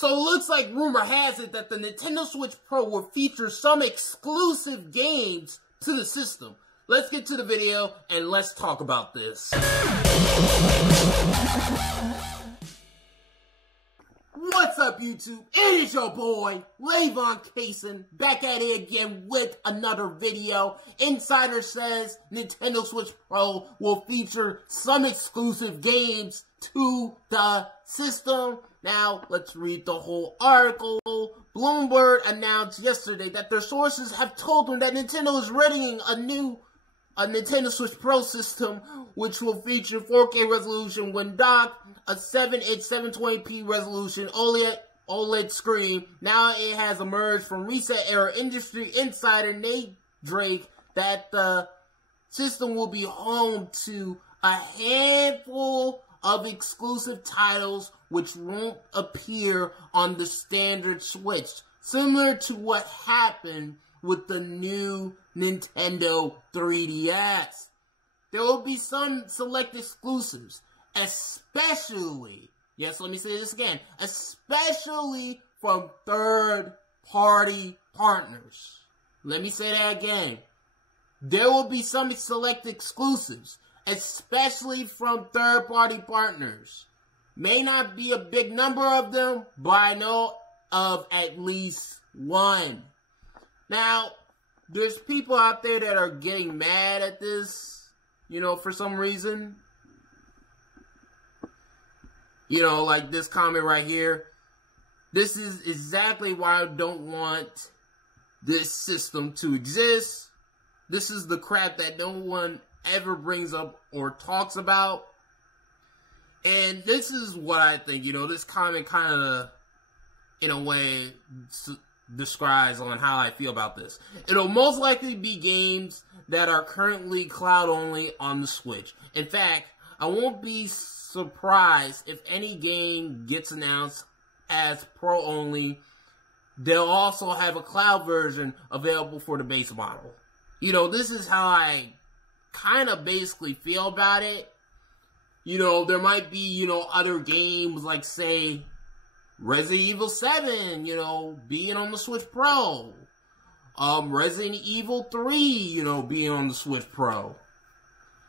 So it looks like rumor has it that the Nintendo Switch Pro will feature some exclusive games to the system. Let's get to the video and let's talk about this. What's up, YouTube? It is your boy, Layvon Kaysen, back at it again with another video. Insider says Nintendo Switch Pro will feature some exclusive games to the system. Now, let's read the whole article. Bloomberg announced yesterday that their sources have told them that Nintendo is readying a Nintendo Switch Pro system, which will feature 4K resolution when docked, a 7-inch 720p resolution OLED screen. Now it has emerged from Reset Era industry insider Nate Drake that the system will be home to a handful of exclusive titles which won't appear on the standard Switch, similar to what happened with the new Nintendo 3DS. There will be some select exclusives, especially, yes, let me say this again, especially from third-party partners. Let me say that again. There will be some select exclusives, especially from third-party partners. May not be a big number of them, but I know of at least one. Now, there's people out there that are getting mad at this, for some reason. Like this comment right here. This is exactly why I don't want this system to exist. This is the crap that no one ever brings up or talks about. And this is what I think, this comment kind of, in a way, describes on how I feel about this. It'll most likely be games that are currently cloud-only on the Switch. In fact, I won't be surprised if any game gets announced as Pro-only. They'll also have a cloud version available for the base model. This is how I kind of basically feel about it. There might be, other games like, say, Resident Evil 7, being on the Switch Pro. Resident Evil 3, being on the Switch Pro.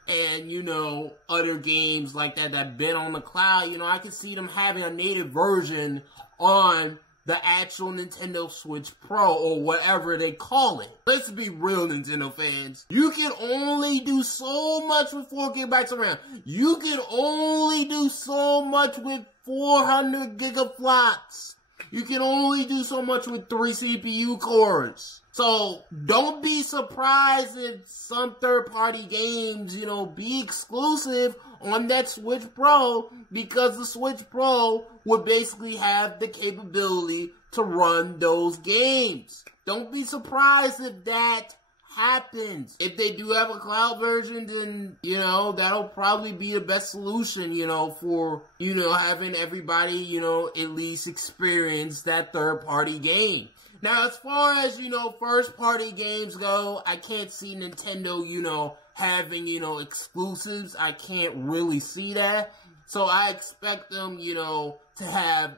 And, other games like that that been on the cloud, I can see them having a native version on the actual Nintendo Switch Pro, or whatever they call it. Let's be real, Nintendo fans. You can only do so much with 4 gigabytes of RAM. You can only do so much with 400 gigaflops. You can only do so much with 3 CPU cores. So, don't be surprised if some third-party games, be exclusive on that Switch Pro, because the Switch Pro would basically have the capability to run those games. Don't be surprised if that happens. If they do have a cloud version, then, that'll probably be the best solution, for, having everybody, at least experience that third-party game. Now, as far as, first-party games go, I can't see Nintendo, having, exclusives. I can't really see that. So I expect them, to have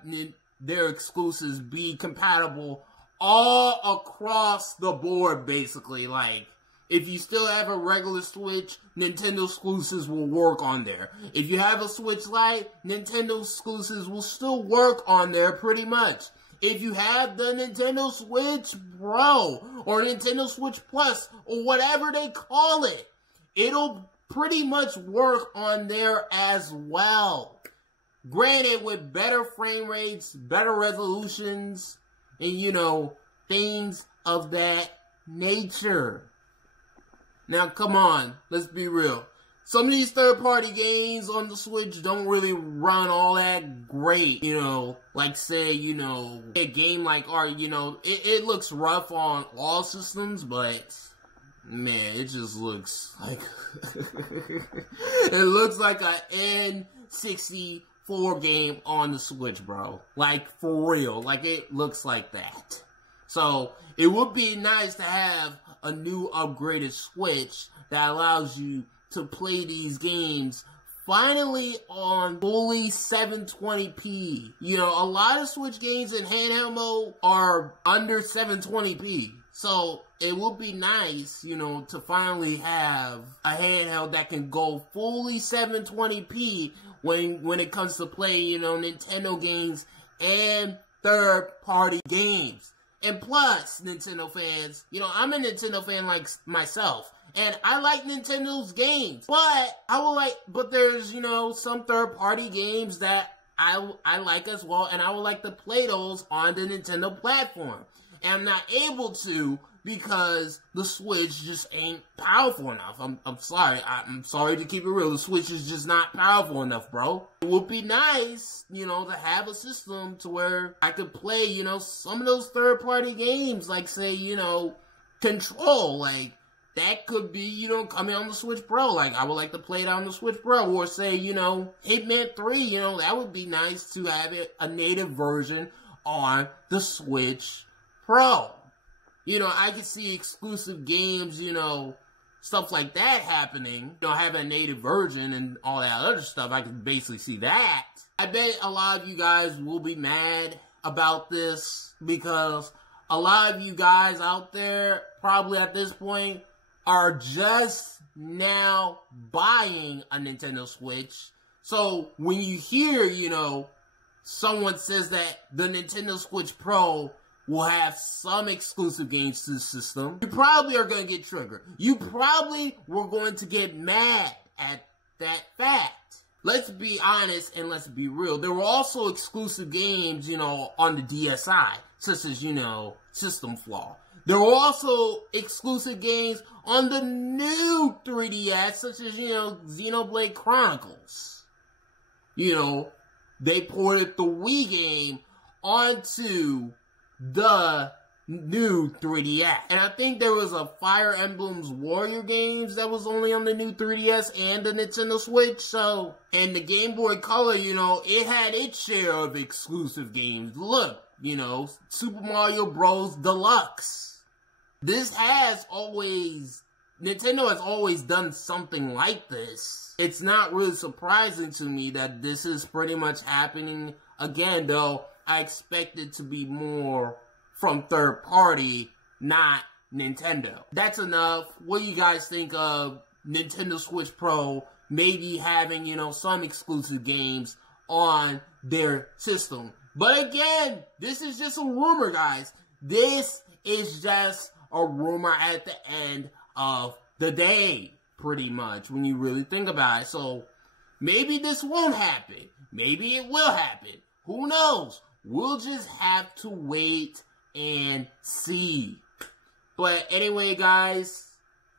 their exclusives be compatible all across the board, basically. Like, if you still have a regular Switch, Nintendo exclusives will work on there. If you have a Switch Lite, Nintendo exclusives will still work on there pretty much. If you have the Nintendo Switch Pro, or Nintendo Switch Plus, or whatever they call it, it'll pretty much work on there as well. Granted, with better frame rates, better resolutions, and, things of that nature. Now, come on, let's be real. Some of these third-party games on the Switch don't really run all that great, like, say, a game like art, it looks rough on all systems, but, man, it just looks like, it looks like a N64 game on the Switch, bro. Like, for real, like, it looks like that. So, it would be nice to have a new upgraded Switch that allows you to play these games finally on fully 720p. You know, a lot of Switch games in handheld mode are under 720p. So it would be nice, you know, to finally have a handheld that can go fully 720p when it comes to playing, you know, Nintendo games and third-party games. And plus, Nintendo fans, you know, I'm a Nintendo fan like myself. And I like Nintendo's games. But there's, you know, some third-party games that I like as well. And I would like to play those on the Nintendo platform. And I'm not able to because the Switch just ain't powerful enough. I'm sorry. I'm sorry to keep it real. The Switch is just not powerful enough, bro. It would be nice, you know, to have a system to where I could play, you know, some of those third-party games, like, say, you know, Control. Like, that could be, you know, coming on the Switch Pro. Like, I would like to play it on the Switch Pro. Or, say, you know, Hitman 3, you know, that would be nice to have it, a native version on the Switch Pro. You know, I can see exclusive games, you know, stuff like that happening. You know, having a native version and all that other stuff, I can basically see that. I bet a lot of you guys will be mad about this because a lot of you guys out there, probably at this point, are just now buying a Nintendo Switch. So, when you hear, you know, someone says that the Nintendo Switch Pro will have some exclusive games to the system, you probably are going to get triggered. You probably were going to get mad at that fact. Let's be honest and let's be real. There were also exclusive games, you know, on the DSi, such as, you know, System Flaw. There were also exclusive games on the new 3DS, such as, you know, Xenoblade Chronicles. You know, they ported the Wii game onto the new 3DS. And I think there was a Fire Emblem's Warrior games that was only on the new 3DS and the Nintendo Switch. So, and the Game Boy Color, you know, it had its share of exclusive games. Look, you know, Super Mario Bros. Deluxe. Nintendo has always done something like this. It's not really surprising to me that this is pretty much happening again, though. I expect it to be more from third party, not Nintendo. That's enough. What do you guys think of Nintendo Switch Pro maybe having, you know, some exclusive games on their system? But again, this is just a rumor, guys. This is just a rumor at the end of the day, pretty much, when you really think about it. So, maybe this won't happen. Maybe it will happen. Who knows? We'll just have to wait and see. But anyway, guys,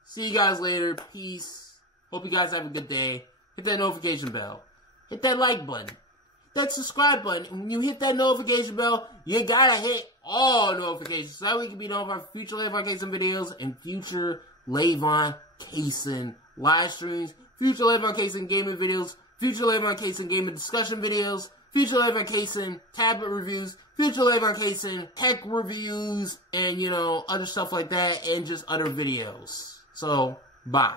see you guys later. Peace. Hope you guys have a good day. Hit that notification bell. Hit that like button. Hit that subscribe button. And when you hit that notification bell, you gotta hit all notifications so that we can be notified for future Levon Kaysen videos and future Levon Kaysen live streams, future Levon Kaysen gaming videos, future Levon Kaysen gaming discussion videos, future Levon Kaysen tablet reviews, future Levon Kaysen tech reviews, and, you know, other stuff like that, and just other videos. So, bye.